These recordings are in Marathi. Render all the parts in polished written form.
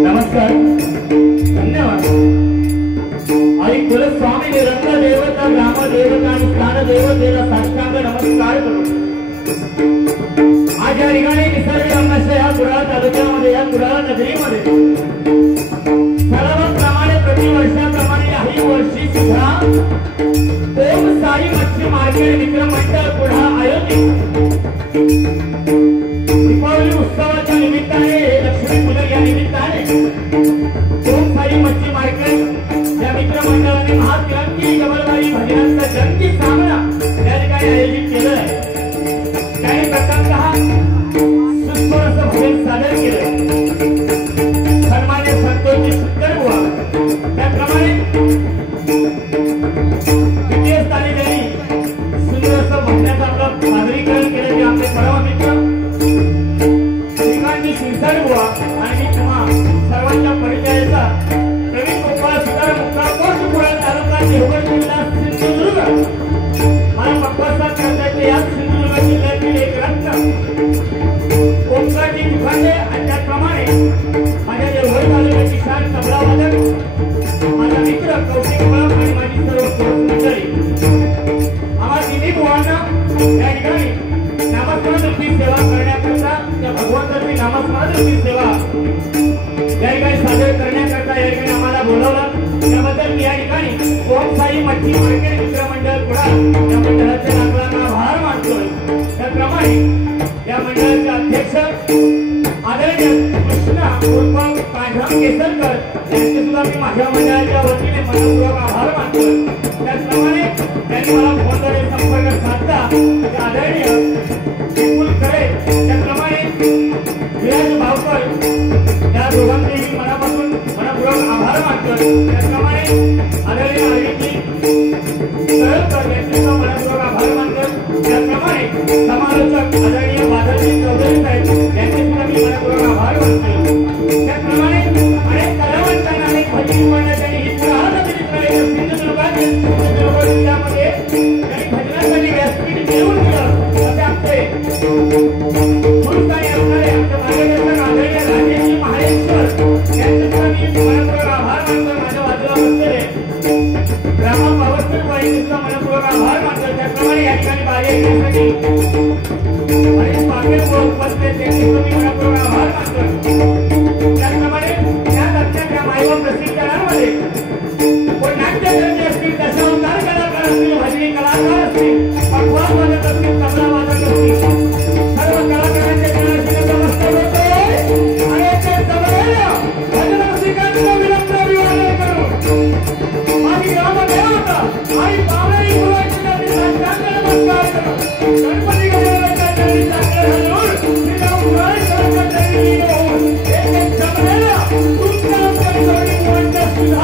नमस्कार, धन्यवाद। आई कुलस्वामी रत्न देवता ग्राम देवता आणि स्थान देवतेला साष्टांग नमस्कार करू। आज या ठिकाणी निसर्ग रंगाच्या या कुडाळ तालुक्यामध्ये या कुडाळ नगरीमध्ये सर्वप्रमाणे प्रतिवर्षाप्रमाणे याही वर्षी सुद्धा ओम साई मच्छी मार्केट विक्रम मंडळ कुडाळ आयोजित दीपावली उत्सवाच्या निमित्ताने लक्ष्मी पूजन या निमित्ताने ओम साई मच्छी मार्केट या मित्र मंडळाने महातिरंगी कमलबाई भजनांचा जंगी सामना या ठिकाणी आयोजित केलं आहे। काही प्रकारचा सुस्वर असं भजन सादर केलं। सन्मान्य संतोषजी सुंदर बुवा त्याप्रमाणे द्वितीय स्थानी त्यांनी सुंदर असं भजनाचं आपलं सादरीकरण केलं ते आपले परम मित्र शिरसाट बुवा आणि तुम्हा सर्वांच्या परिचयाचा प्रवीण गोपाळ सुतार मुक्काम पोस्ट कुडाळ तालुका देवगड जिल्हा सिंधुदुर्ग। मला पक्वासा करता या सिंधुदुर्ग जिल्ह्यातील एक रत्न ओंकारजी मुखांडे आणि त्याचप्रमाणे माझ्या देवगड तालुक्याची शान तबला वादक गोसाई मच्छी मार्केट मित्र मंडळ कुडाळ या मंडळाच्या नागरांना आभार मानतोय। त्याप्रमाणे या मंडळाचे अध्यक्ष आदरणीय कृष्णा उर्फ कांढम केसरकर यांचे सुद्धा मी माझ्या मंडळाच्या वतीने मनपूर्वक आभार मानतोय। त्याचप्रमाणे त्यांनी मला फोनद्वारे संपर्क साधला आदरणीय विपुल खरे त्याप्रमाणे विराज भावकर या दोघांचेही मनापासून मनपूर्वक आभार मानतोय। त्याचप्रमाणे आदरणीय अरविंदजी सरळकर यांचे सुद्धा मनपूर्वक आभार मानतोय। त्याचप्रमाणे समालोचक आदरणीय बादलजी चौधरी साहेब यांचे सुद्धा मी मनपूर्वक आभार मानतोय। त्याचप्रमाणे अनेक कलावंतांना अनेक भजनी मंडळांनी ही पुराण सिंधुदुर्गातील जिल्ह्यामध्ये त्यांनी भजनासाठी व्यासपीठ मिळवून दिलं असे आमचे पुरुषांनी असणारे आमचे मार्गदर्शक आदरणीय राजेशजी महाडेश्वर यांचे सुद्धा मी मनपूर्वक आभार मानतोय। माझ्या बाजूला बसलेले रामा पावसकर यांचे सुद्धा मनपूर्वक आभार मानतोय। त्याचप्रमाणे या ठिकाणी बारी ऐकण्यासाठी आणि पाटील बसले त्यांचे सुद्धा मी मनपूर्वक आभार मानतोय। त्याचप्रमाणे या दक्षिणच्या मायबाप प्रसिद्धीकरणामध्ये कोण नाट्यकर्मी असतील दशावतार कलाकार असतील भजनी कलाकार असतील पटवार वादक असतील तबला वादक असतील सर्व कलाकारांचे गणाशी नमस्कार होतोय आणि ते सगळ्यांना भजन रसिकांचा विनम्र अभिवादन करून माझी ग्रामदेवता आई पावळी फुलाची नमस्कार करून गणपती गणपतीच्या चरणी चांगले हलवून श्रीराम पुराण करत चरणी घेऊन एक सगळ्यांना तुमच्या चरणी मुलांच्या सुद्धा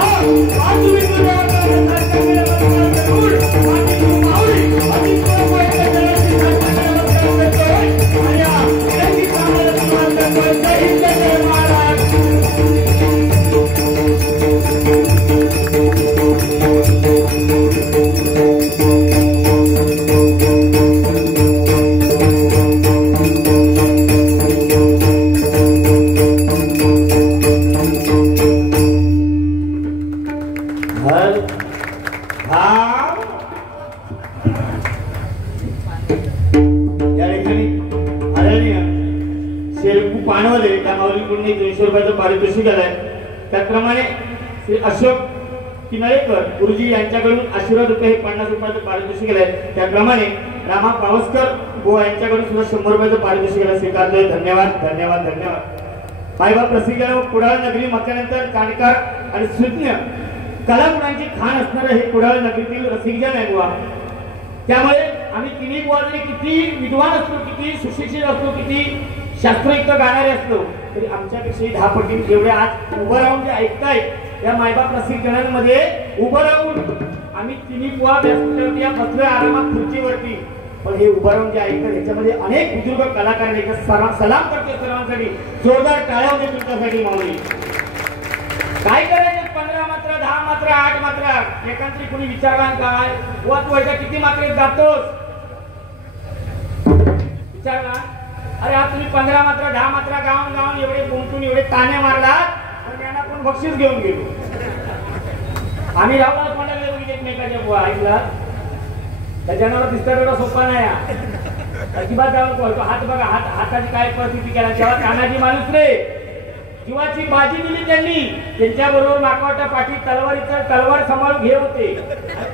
आजूबाजूला पारितोषिक आलंय। त्याचप्रमाणे श्री अशोक किनळेकर गुरुजी यांच्याकडून आशीर्वाद रुपये 50 रुपयाचं पारितोषिक आलंय। त्याप्रमाणे रामा पावसकर बुवा यांच्याकडून सुद्धा 100 रुपयाचं पारितोषिक स्वीकारलंय। धन्यवाद धन्यवाद धन्यवाद। मायबाप प्रसिद्धीकरण कुडाळ नगरी म्हटल्यानंतर जाणकार आणि सुज्ञ कलागुणांची खाण असणारं हे कुडाळ नगरीतील रसिकजन आहे बुवा। त्यामुळे आम्ही तिन्ही बुवा जरी किती विद्वान असलो किती सुशिक्षित असलो किती शास्त्रयुक्त गाणारे असलो तरी आमच्यापेक्षाही 10 पटीने जेवढे आज उभं राहून जे ऐकताय या मायबाप प्रसिद्धीकरणामध्ये उभं राहून आम्ही तिन्ही बुवा व्यासपीठावरती या बसलोय आरामात खुर्चीवरती पण हे उभं राहून जे ऐकतात याच्यामध्ये अनेक बुजुर्ग कलाकार आहेत। सलाम करते सर्वांसाठी जोरदार टाळ्या होते तुमच्यासाठी माऊली। काय करायचं 15 मात्रा 10 मात्रा 8 मात्रा एकांतरी कोणी विचारला काय बुवा तू व्हायच्या किती मात्रेत जातोस विचारला अरे आज तुम्ही 15 मात्रा 10 मात्रा गाऊन एवढे गुंतून एवढे ताने मारलात पण त्यांना कोण बक्षीस घेऊन गेलो आम्ही रावणात मंडळले बघितले एकमेकाच्या बुवा ऐकला त्याच्यावर दिसता एवढा सोपा नाही अजिबात जाऊन पळतो हात बघा हाताची काय परिस्थिती केला तेव्हा तानाजी माणूस रे जीवाची बाजी दिली त्यांनी त्यांच्या बरोबर माकावटा पाठी तलवार सांभाळून घे होते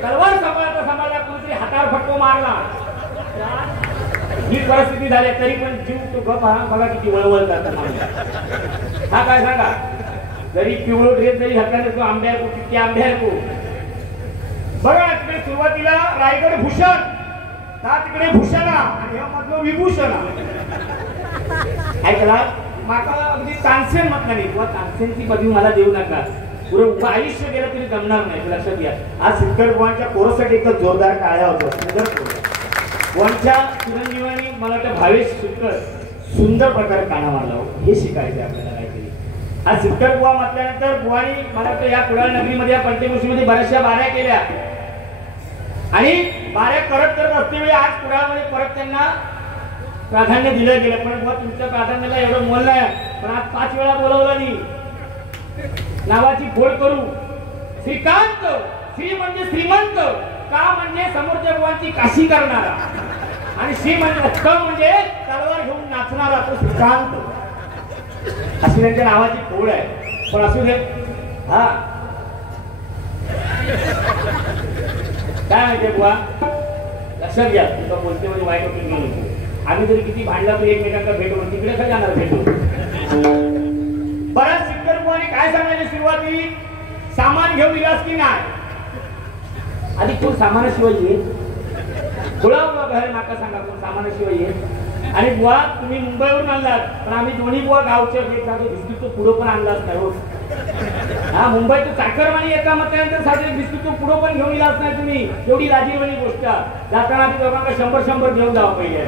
तलवार सांभाळता कुठेतरी हातावर फटको मारला ही परिस्थिती झाली तरी पण जीव तो बघा किती वळवळ करतात हा काय सांगा जरी पिवळो ड्रेस जरी घातला तो आंब्या किती आंब्या बघा तिकडे सुरुवातीला रायगड भूषण तिकडे भूषणा आणि मधलं विभूषणा ऐकला माका अगदी तानसेन मत नाही किंवा तानसेनची पदवी मला देऊ नका पुरं आयुष्य गेलं तरी जमणार नाही लक्षात घ्या। आज सिद्धर बुवांच्या कोरसाठी एक जोरदार टाळ्या होतो बुवांच्या चिरंजीवानी मला वाटतं भावेश सुटकर सुंदर प्रकारे काना मारला हे शिकायचं आपल्याला काहीतरी। आज सिद्धर बुवा म्हटल्यानंतर बुवानी मला वाटतं या कुडाळ नगरीमध्ये या पंचकृषीमध्ये बऱ्याचशा बाऱ्या केल्या आणि बाऱ्या करत असतेवेळी आज कुडाळमध्ये परत त्यांना प्राधान्य दिलं गेलं पण बुवा तुमच्या प्राधान्याला एवढं मोल नाही पण आज 5 वेळा बोलवलं नाही नावाची फोड करू श्रीकांत श्री म्हणजे श्रीमंत का म्हणजे समोरच्या बुवांची काशी करणारा आणि श्री म्हणजे तलवार घेऊन नाचणारा तो श्रीकांत अशी त्यांच्या नावाची फोड आहे पण असू दे हा काय माहितीये बुवा, लक्षात घ्या, तुमचं बोलते म्हणजे वाईट होते म्हणून आम्ही जरी किती भांडला तरी एकमेकांना भेटू, तिकडे काय जाणार भेटू. बराच सिक्कर बुवाने काय सांगायचे सुरुवाती, सामान घेऊन दिलास की नाही. आधी कोण सामानाशिवाय येईल, थोडा घर नाका सांगा कोण सामानाशिवाय येईल. आणि बुवा तुम्ही मुंबईवरून आणलात, पण आम्ही दोन्ही बुवा गावचे बिस्किटचं पुढं पण आणलाच नाही हो. हा मुंबईतून चाकरमानी एका म्हटल्यानंतर साधे बिस्किटचं पुढं पण घेऊन येलाच नाही तुम्ही. एवढी लाजीरवाणी गोष्ट. जाताना ती दोघांना 100 घेऊन जावं पहिले.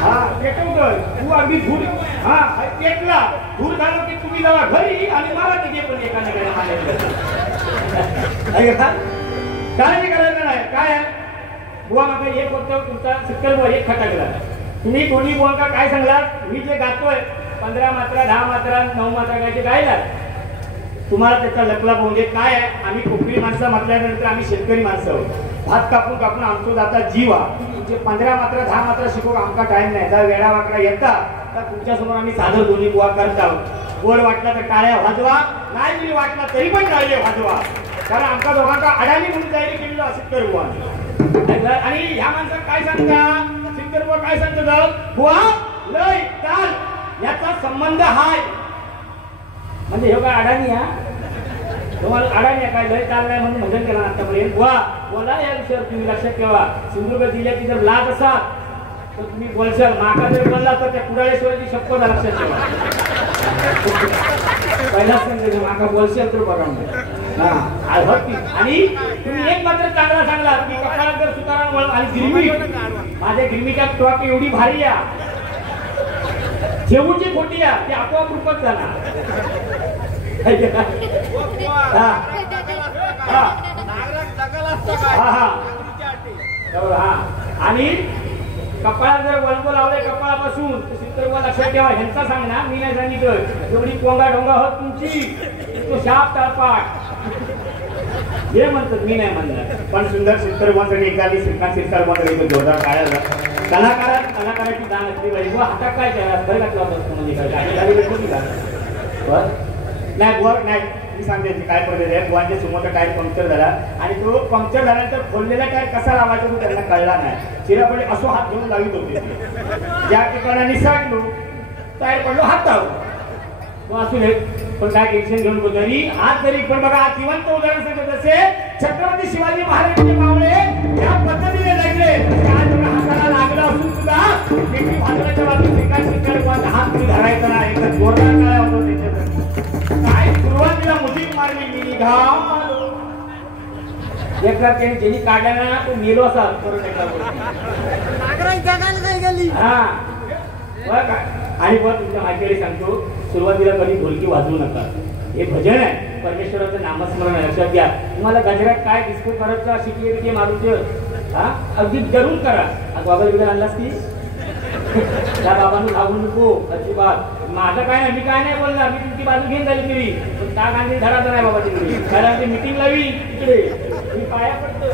हा पेटवतोय तू अगदी धूर, हा पेटला धूर झालं की तुम्ही जावा घरी आणि मला तिथे पण एकाने काय करायचं नाही. काय आहे बुवा, माका एक होतं तुमचा सिक्कर बुवा एक खटाकला. तुम्ही दोन्ही बुवा काय सांगलात, मी जे गातोय 15 मात्रा 10 मात्रा 9 मात्रा गायचे गायला, तुम्हाला त्याचा लकला पाहून देत काय आहे. आम्ही कोकणी माणसं म्हटल्यानंतर आम्ही शेतकरी माणसं आहोत. भात कापून कापून आमचं जाता जीवा. तुमचे 15 मात्रा 10 मात्रा शिकवू आमका टाइम नाही. जर वेळा वाकडा येता तर तुमच्यासमोर आम्ही साधं दोन्ही बुवा करता. गोड वाटला तर टाळ्या वाजवा, नाही जरी वाटला तरी पण टाळ्या वाजवा. कारण आमच्या दोघांचा अडाणी म्हणून तयारी केलेला सिक्कर बुवा. आणि ह्या माणसाला काय सांगता, सिक्कर बुवा काय सांगतात, बुवा लय ताल याचा संबंध हाय. म्हणजे हे काय अडाणी, हा तुम्हाला अडाणी काय लय ताल नाही म्हणून भजन केला आतापर्यंत. बुवा बोला या विषयावर तुम्ही लक्षात ठेवा. सिंधुदुर्ग जिल्ह्याची जर लाज असाल तर तुम्ही बोलशाल, माका जर बोलला तर त्या कुडाळेश्वराची शपथ लक्षात ठेवा. पहिलाच सांगते माका बोलशाल तर बघा. आणि तुम्ही एक मात्र चांगला सांगला की कपाळात जर सुताराम आणि गिरमी, माझ्या गिरमीच्या टॉक एवढी भारी आहे, जेवूची खोटी आहे, ती आपोआप रूपच जाणार. आणि कपाळात जर वल्ब लावले कपाळापासून तर लक्षात ठेवा, ह्यांचा सांग ना, मी नाही सांगितलं. एवढी कोंगा डोंगा होत तुमची, तो शाप तळपाट हे म्हणतात, मी नाही म्हणणार. पण सुंदर चित्रपटासाठी एकाली श्रीकांत शिरसाट जोरदार काढायला कलाकाराची दान असली पाहिजे. हातात काय केला खरं घातला होता म्हणजे नाही बुवा नाही. मी सांगते काय पद्धत आहे. बुवांच्या समोरचा टायर पंक्चर झाला आणि तो पंक्चर झाल्यानंतर खोललेला टायर कसा लावायचा तो त्यांना कळला नाही. चिरापडे असो हात घेऊन लावित होते. ज्या ठिकाणी निसटलो टायर पडलो हातावर असू दे, पण काय टेन्शन घेऊन जरी हात जरी, पण बघा जिवंत उदाहरण सांगतो जसे छत्रपती शिवाजी महाराजांचे पावले या पद्धतीने लागले. हाताला लागलं असून सुद्धा देखील भाजपाच्या बाबतीत विकास शिक्षण हात तुम्ही धरायचा नाही. एक जोरदार काय होतो त्याच्यात काय सुरुवातीला मुठीत मारली मी एक ज्यांनी काढला ना तो मेलो असा करून हा. आणि पण तुमच्या माहितीकडे सांगतो, सुरुवातीला कधी ढोलकी वाजवू नका. हे भजन आहे, परमेश्वराचं नामस्मरण आहे. लक्षात घ्या. तुम्हाला गजरात काय डिस्को करत शिकले ते मारून हा अगदी जरूर करा. आज बाबा विधान आणलास की त्या बाबांना लागू नको अजिबात. माझं काय नाही, मी काय नाही बोलणार, मी तुमची बाजू घेऊन झाली तरी पण त्या गांधी धडाचा नाही बाबा तिकडे. कारण ती मिटिंग लावी तिकडे मी पाया पडतो.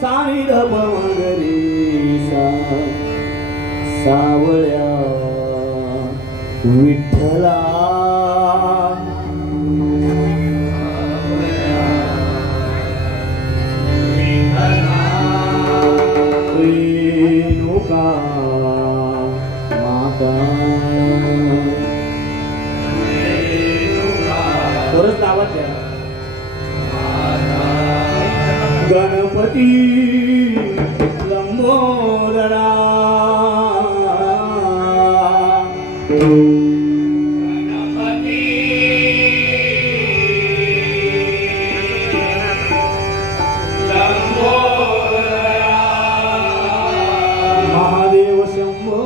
सानिध पवगरी सावळ्या विठ्ठला रेणुका माता परत आवाज द्या गणपती लंबोदरा महादेव शंभो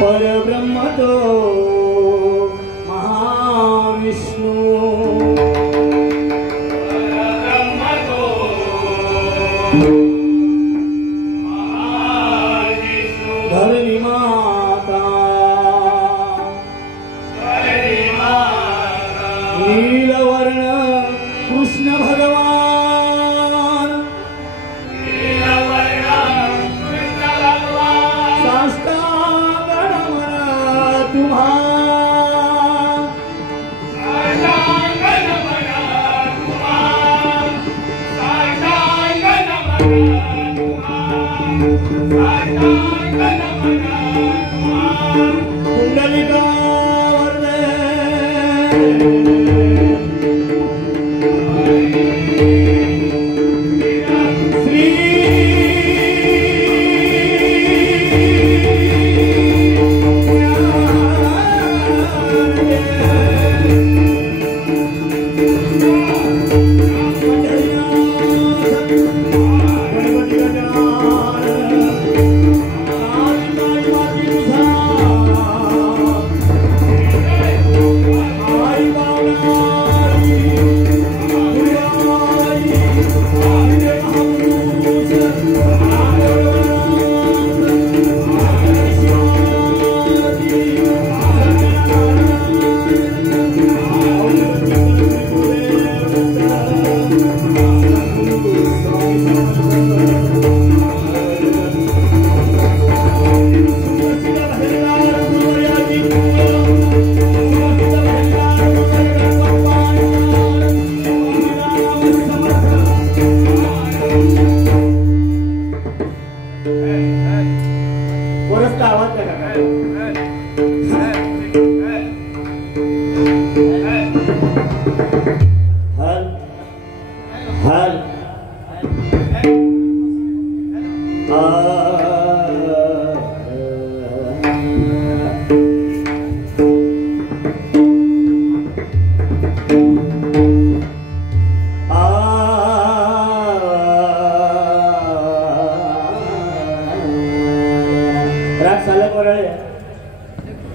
परब्रह्म तो महाविष्णू धरणी माता नीलवर्ण कृष्ण भगवान साष्टांग नमन तुम्हा कुंडलिका श्री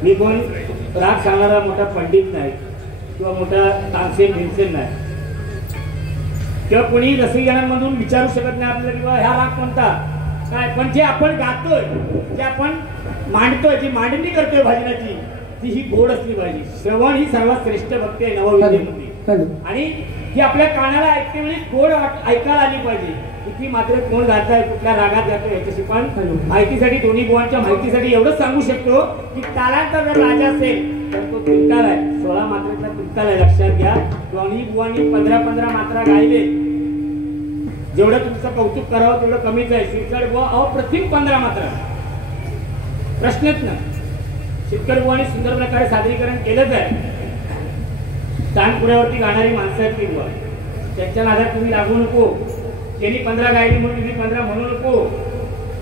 मी कोण राग सांगणारा मोठा पंडित नाही किंवा मोठा तानसेन भीमसेन नाही किंवा कोणी रसिकजनांमधून विचारू शकत नाही आपल्याला किंवा ह्या राग कोणता काय, पण जे आपण गातोय जे आपण मांडतोय जी मांडणी करतोय भजनाची ती ही गोड असली पाहिजे. श्रवण ही सर्वात श्रेष्ठ भक्ती आहे नवविद्येमध्ये आणि ही आपल्या कानाला ऐकते वेळी गोड ऐकायला आली पाहिजे. किती मात्र कोण गाताय कुठल्या रागात गातो याच्याशी पण माहितीसाठी दोन्ही बुवांच्या माहितीसाठी एवढंच सांगू शकतो की तालांचा जर राजा असेल तर तो तुलताल आहे. 16 मात्रेतला तुलताल आहे, लक्षात घ्या. दोन्ही बुवांनी 15-15 मात्रा गायले. जेवढं तुमचं कौतुक करावं तेवढं कमीच आहे. शिरकड बुवा अप्रतिम 15 मात्रा, प्रश्नच ना. शिरकड बुवांनी सुंदर प्रकारे सादरीकरण केलंच आहे. तानपुऱ्यावरती गाणारी माणसं आहेत ती बुवा, त्यांच्या नादात तुम्ही लागू नको. त्यांनी 15 गायली म्हणून तुम्ही 15 म्हणू नको.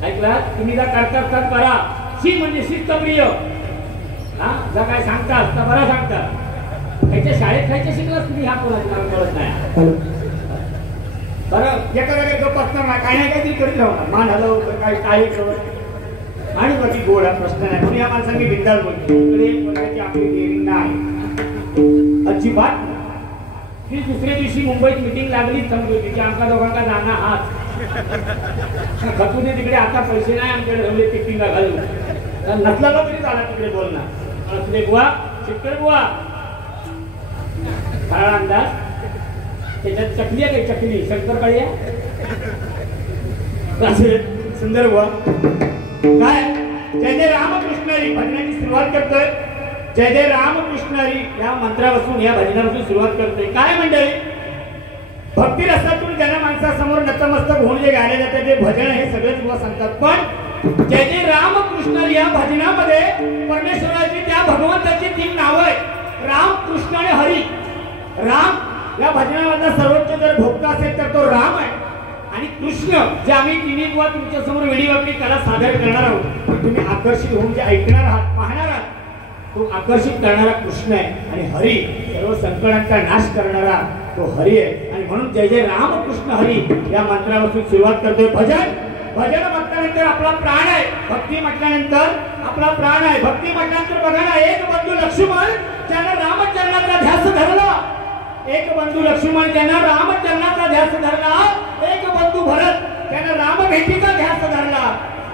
ऐकला तुम्ही जा करता करा. शी म्हणजे शिस्तप्रिय, हा जा काय सांगता असता बरा सांगता. त्याच्या शाळेत खायच्या शिकलास तुम्ही, हा कोणाचा कळत नाही. बरं एका वेळेला गप्प असणार काय नाही काहीतरी करीत राहणार. मान हलव काय काही करत आणि बाकी गोड हा प्रश्न नाही. म्हणून या माणसांनी बिंदास बोलतो. इकडे बोलण्याची आपली देरी नाही अजिबात. ती दुसऱ्या दिवशी मुंबईत मीटिंग लागलीच समजू की आमका दोघांका जाणार हाच खतून तिकडे. आता पैसे नाही आमच्याकडे ठेवले टिपिंगा घालून नसला तरी झाला तिकडे बोलणार. बुवा शिरकड बुवा फराळ अंदाज त्याच्यात चकली आहे काही चकली शंकरपाळी आहे सुंदर बुवा काय जय जय रामकृष्ण हरी भजनाची सुरुवात करतोय जय जय रामकृष्ण हरी या मंत्रापासून या भजनापासून सुरुवात करतोय काय मंडळी भक्ती रसातून ज्यांना माणसासमोर नतमस्तक होऊन जे गायले जाते ते भजन हे सगळेच बुवा सांगतात पण जय जय रामकृष्ण हरी या भजनामध्ये परमेश्वराची त्या भगवंताची 3 नावं आहेत राम कृष्ण आणि हरी राम या भजनामधला सर्वोच्च जर भोक्ता असेल तर तो राम आहे आणि कृष्ण जे आम्ही तिन्ही बुवा तुमच्या समोर व्हिडिओ कला सादर करणार आहोत तुम्ही आकर्षित होऊन जे ऐकणार आहात पाहणार आहात तो आकर्षित करणारा कृष्ण आहे आणि हरी सर्व संकटांचा नाश करणारा तो हरी आहे आणि म्हणून जय जय रामकृष्ण हरी या मंत्रापासून सुरुवात करतोय भजन भजन म्हटल्यानंतर आपला प्राण आहे भक्ती म्हटल्यानंतर आपला प्राण आहे भक्ती म्हटल्यानंतर बघा ना एक बंधू लक्ष्मण ज्यानं रामचरणाचा ध्यास धरला एक बंधू लक्ष्मण ज्यानं रामचरणाचा ध्यास धरला एक बंधू भरत त्यानं राम भेटीचा ध्यास धरला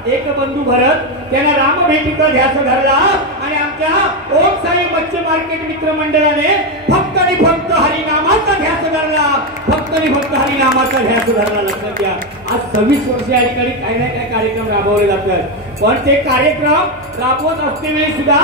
एक बंधू भरत त्यानं राम भेटीचा ध्यास धरला आणि आमच्या ओम साई मच्छी मार्केट मित्र मंडळाने फक्त आणि फक्त हरिनामाचा ध्यास धरला फक्त आणि फक्त हरिनामाचा ध्यास धरला लक्षात घ्या आज 26 वर्ष या ठिकाणी काही ना काही कार्यक्रम राबवले जातात पण ते कार्यक्रम राबवत असतेवेळी सुद्धा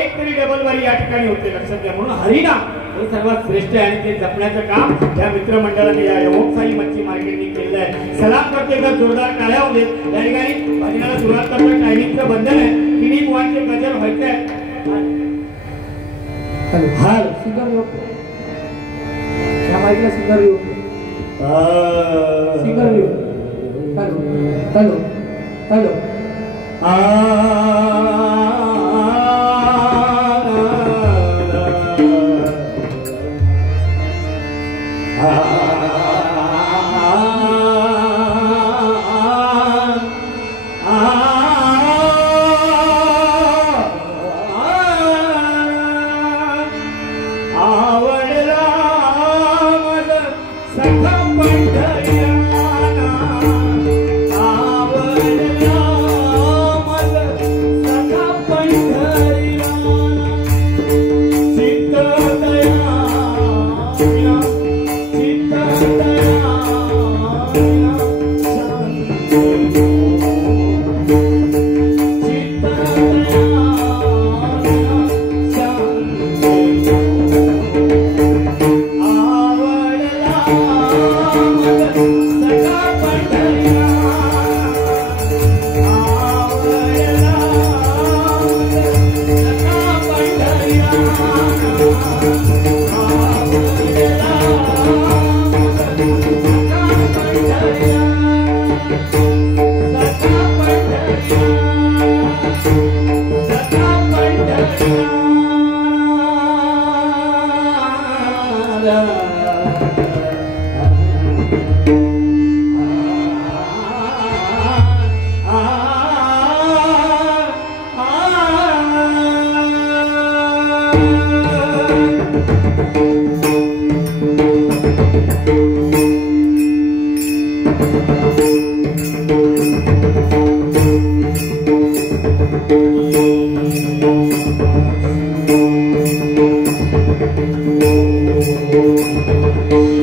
एक तरी डबलवारी या ठिकाणी होते लक्षात घ्या म्हणून हरिनाम हे सर्वात श्रेष्ठ आहे आणि ते जपण्याचं काम या मित्रमंडळाने या ओम साई मच्छी मार्केटने केलेलं आहे सलाम करते का जोरदार टाळ्या होते या ठिकाणी भजनाला सुरुवात करतो टायमिंगचं बंधन आहे तिन्ही बुवांचे गजर व्हायचे आहे हाल सिंगर योग या माईकला सिंगर योग सिंगर योग hello hello hello Thank you.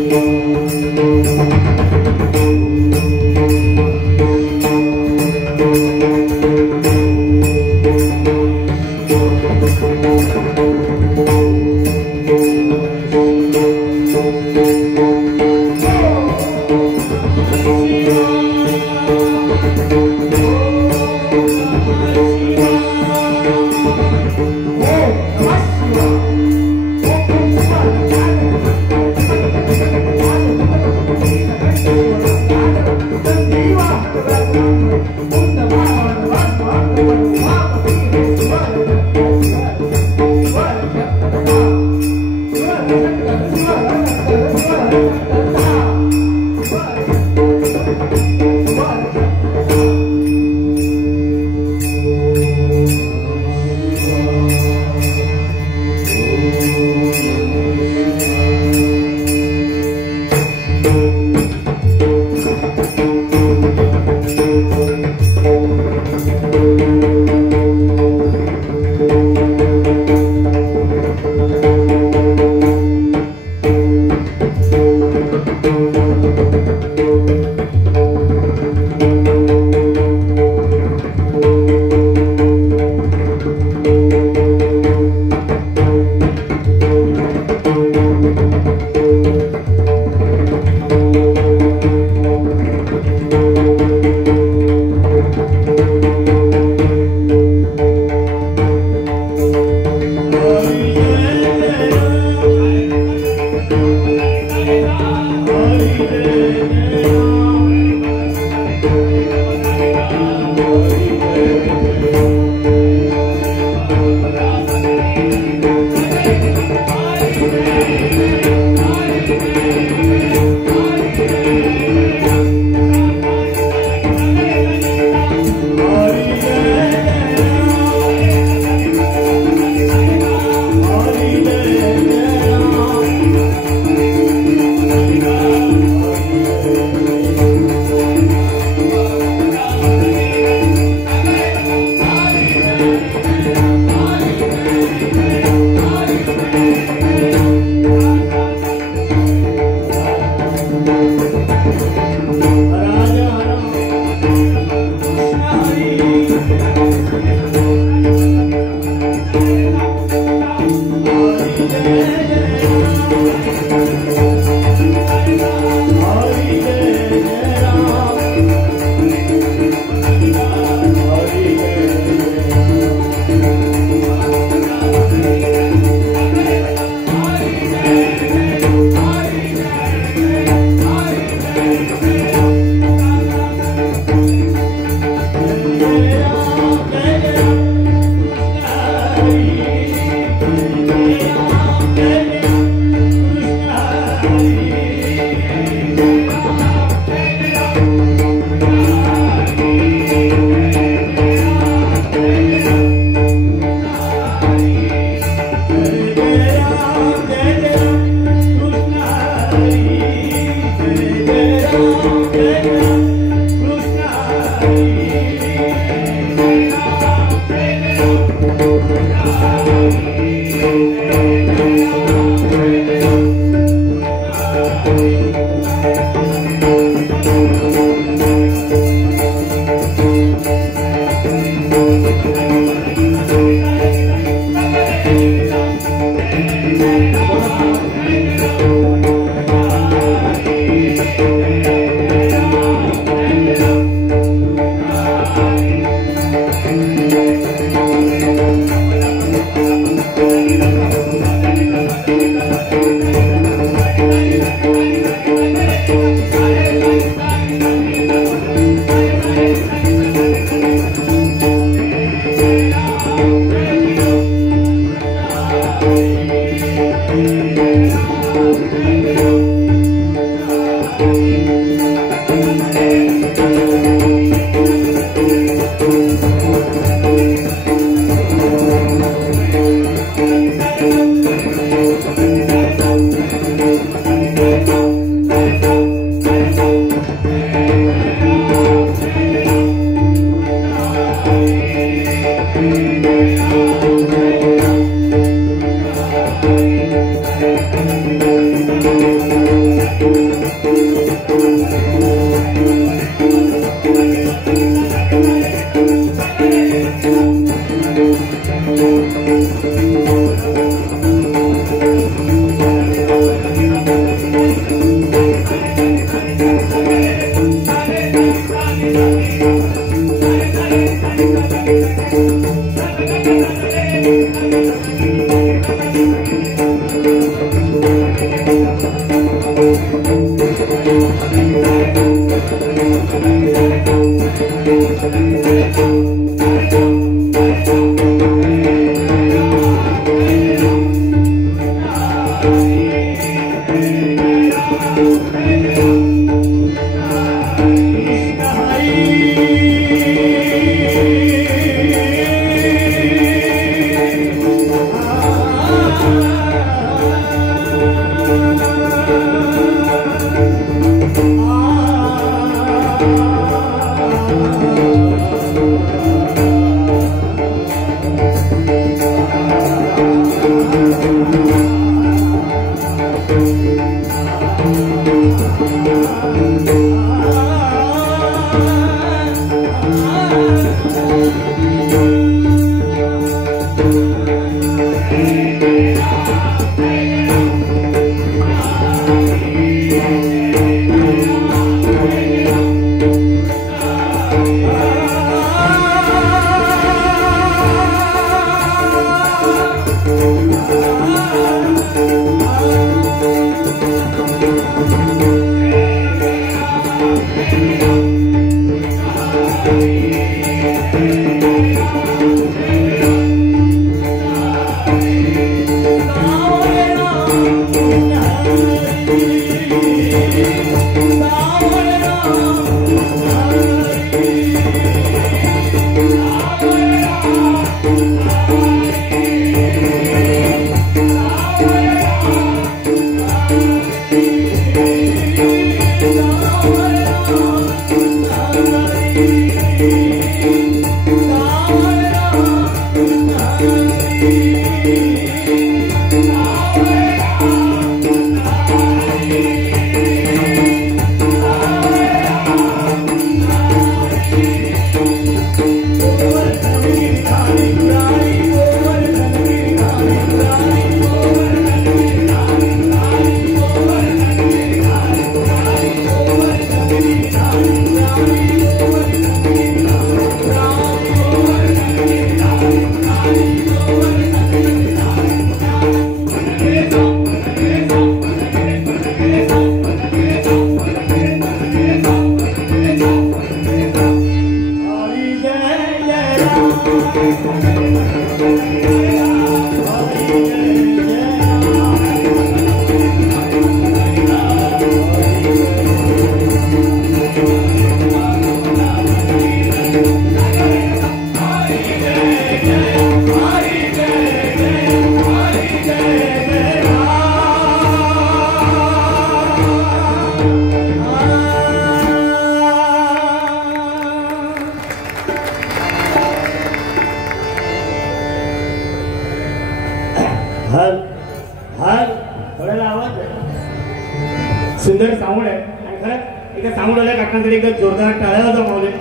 सुंदर साऊंड आहे आणि खरंच एका साऊंडवाल्या काकांकडे एकदा जोरदार टाळ्याला जमावले.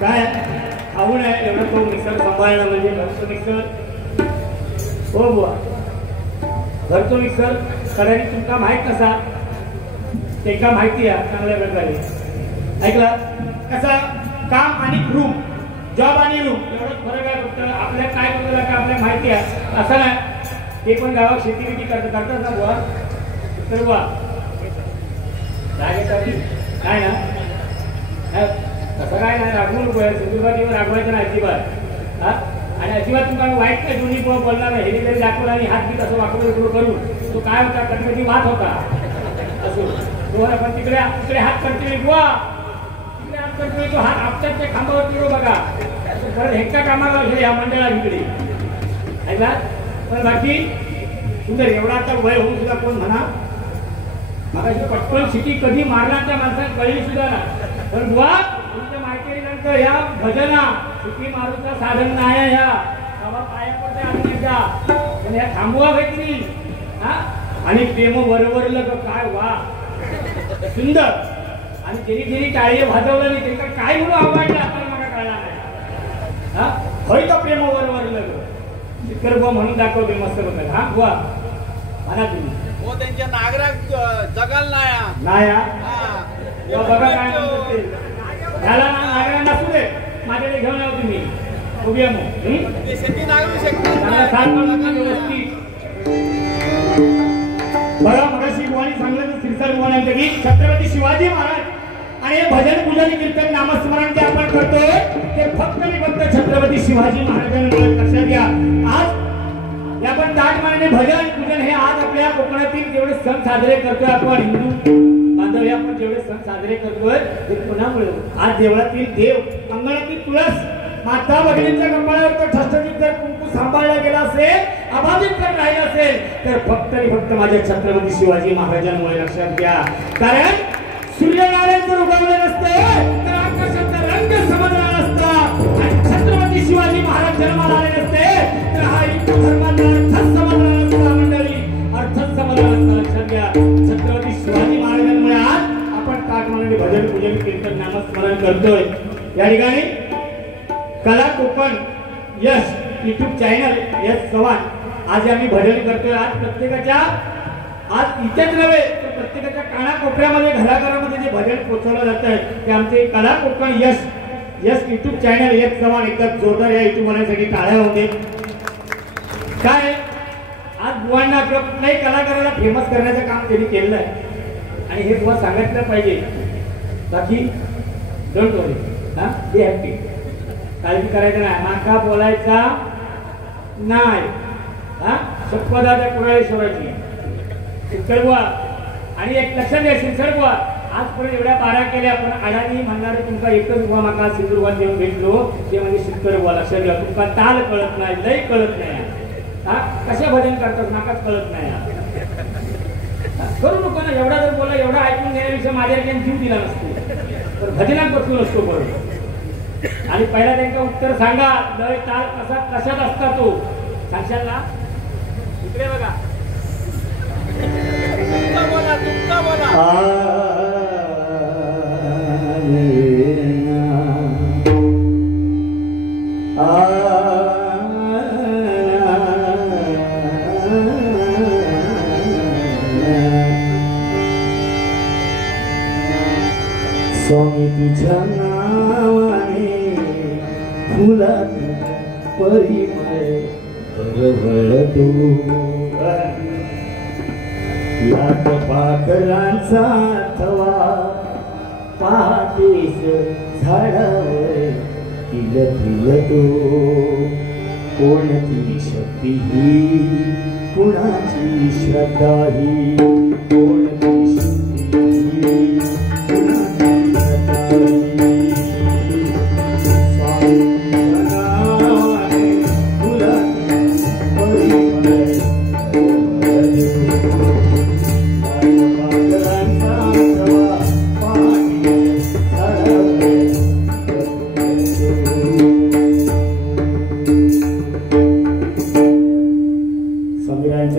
काय साऊंड आहे एवढा तो मिक्सर सांभाळणं म्हणजे घरचं मिक्सर. हो बुवा घरचं मिक्सर करायला तुमका माहीत कसा ते का माहिती आहे चांगल्या प्रकारे ऐकला कसा काम आणि रूम जॉब आणि रूम एवढंच फरक आहे. फक्त आपल्या काय करतो का आपल्याला माहिती आहे असं नाही. ते पण गावात शेती बिती करतात ना बुवा तर बुवा रागासाठी काय ना तसं काय नाही रागवू नको सुरुवातीवर रागवायचं नाही अजिबात. हा आणि अजिबात तुम्हाला वाईट काय दोन्ही बोलणार नाही. हे जरी दाखवला आणि हात बी तसं वाकडं सुरू करून तो काय होता कधी वाद होता असो पण तिकडे हात करते बुवा तिकडे हात करतोय तो हात आपल्याच ते खांबावर पिरो बघा परत हेक्का कामाला या मंडळा इकडे ऐकला. पण बाकी सुंदर एवढा आता वय होऊन सुद्धा कोण म्हणा मला पटकन सिटी कधी मारणार त्या माणसाला कळली सुद्धा ना. पण बुवा तुमच्या माहितीनंतर या भजना सिटी मारूचं साधन नाही ह्या बाबा पाया पडते आणण्याच्या पण ह्या थांबवा भेटली हा आणि प्रेम वरवरलं काय वा सुंदर आणि त्यांनी टाळी भाजवलं नाही ते काय म्हणून आवडलं आपल्याला मला कळला नाही. हा खरी का प्रेम वरवरलं शिकर बुवा म्हणून दाखवते मस्त बघा. हा बुवा म्हणा तुम्ही हो त्यांच्या नागराक जगाल नाया बघा काय म्हणते त्याला नागरा नसू दे माझ्याकडे घेऊन यावं तुम्ही उभ्या मग शेती नागरू शकतो बघा मगाशी बुवानी सांगलं सिरसार बुवानी की छत्रपती शिवाजी महाराज आणि हे भजन पूजन कीर्तन नामस्मरण जे आपण करतोय ते फक्त आणि फक्त छत्रपती शिवाजी महाराजांमुळे लक्षात घ्या. आज आपण ताटमाने भजन पूजन हे आज आपल्या कोकणातील जेवढे सण साजरे करतोय आपण हिंदू बांधव हे आपण जेवढे सण साजरे करतोय ते पुन्हामुळे आज देवळातील देव अंगणातील तुळस माता भगिनींच्या कपाळावर तो ठसठसीत जर कुंकू सांभाळला गेला असेल अबाधित जर राहिला असेल तर फक्त आणि फक्त माझ्या छत्रपती शिवाजी महाराजांमुळे लक्षात घ्या. कारण सूर्यनारायण जर उगवले नसते तर आकाशाचा रंग समजला नसता आणि छत्रपती शिवाजी महाराज जन्माला आले नसते तर हा हिंदू धर्माचा अर्थच समजला नसता. मंडळी अर्थच समजला नसता. लक्षात घ्या छत्रपती शिवाजी महाराजांमुळे आज आपण ताटमाने भजन पूजन कीर्तन नामस्मरण करतोय. या ठिकाणी कला कोकण यश युट्यूब चॅनल यश चव्हाण आज आम्ही भजन करतोय. आज प्रत्येकाच्या आज इथेच नव्हे तर प्रत्येकाच्या कानाकोपऱ्यामध्ये घराघरामध्ये जे भजन पोहोचवलं जात आहे ते आमचे कला कोकण यश युट्यूब चॅनल यश चव्हाण एकदा जोरदार या युट्यूब वाल्यांसाठी टाळ्या होते. काय आज बुवांना किंवा कुठल्याही कलाकाराला फेमस करण्याचं काम त्यांनी केलेलं आहे आणि हे बुवा सांगितलं पाहिजे. बाकी डोंट वरी हा बी हॅपी काळजी करायचं नाही माका बोलायचा नाही. हा शपदाच्या कुणाळेश्वराची बुवा आणि एक लक्षात घ्या शिरसर बुवा आजपर्यंत एवढ्या बारा केल्या पण अडाणी म्हणणारे तुमका एकच बुवा माका सिंदूरवाद देऊन भेटलो ते म्हणजे शिरकर बुवा. लक्षात घ्या तुमका ताल कळत नाही लय कळत नाही. हा कशा भजन करतात नाकाच कळत नाही. करू नको ना एवढा जर बोला एवढा ऐकून घेण्यापेक्षा माझ्या जीव दिला नसतो तर भजनात बसलो नसतो बरोबर. आणि पहिला त्यांचं उत्तर सांगा लय ताल कशात असता तो सांगशाल ना इकडे बघा तुमचा बोला स्वामी तुझ्या नावाने फुलात परिमळ घरघळतो लाट पाखरांचा थवा पहाटेस झाडावर किलतो. कोणती शक्ती ही कुणाची श्रद्धा ही कोणती शक्ती ही कुणाची श्रद्धा ही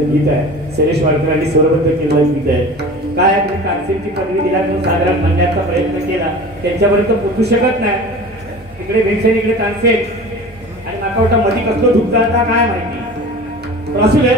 गीत आहे शैलेश वाडकरांनी स्वरबद्ध केलेलं गीत आहे. काय तुम्ही तानसेनची पदवी दिला म्हणून साजरा म्हणण्याचा प्रयत्न केला त्यांच्यापर्यंत पोचू शकत नाही. इकडे भीमसेन इकडे तानसेन आणि माका वाटतं मधी कसलो धुकता आता काय माहिती असू दे.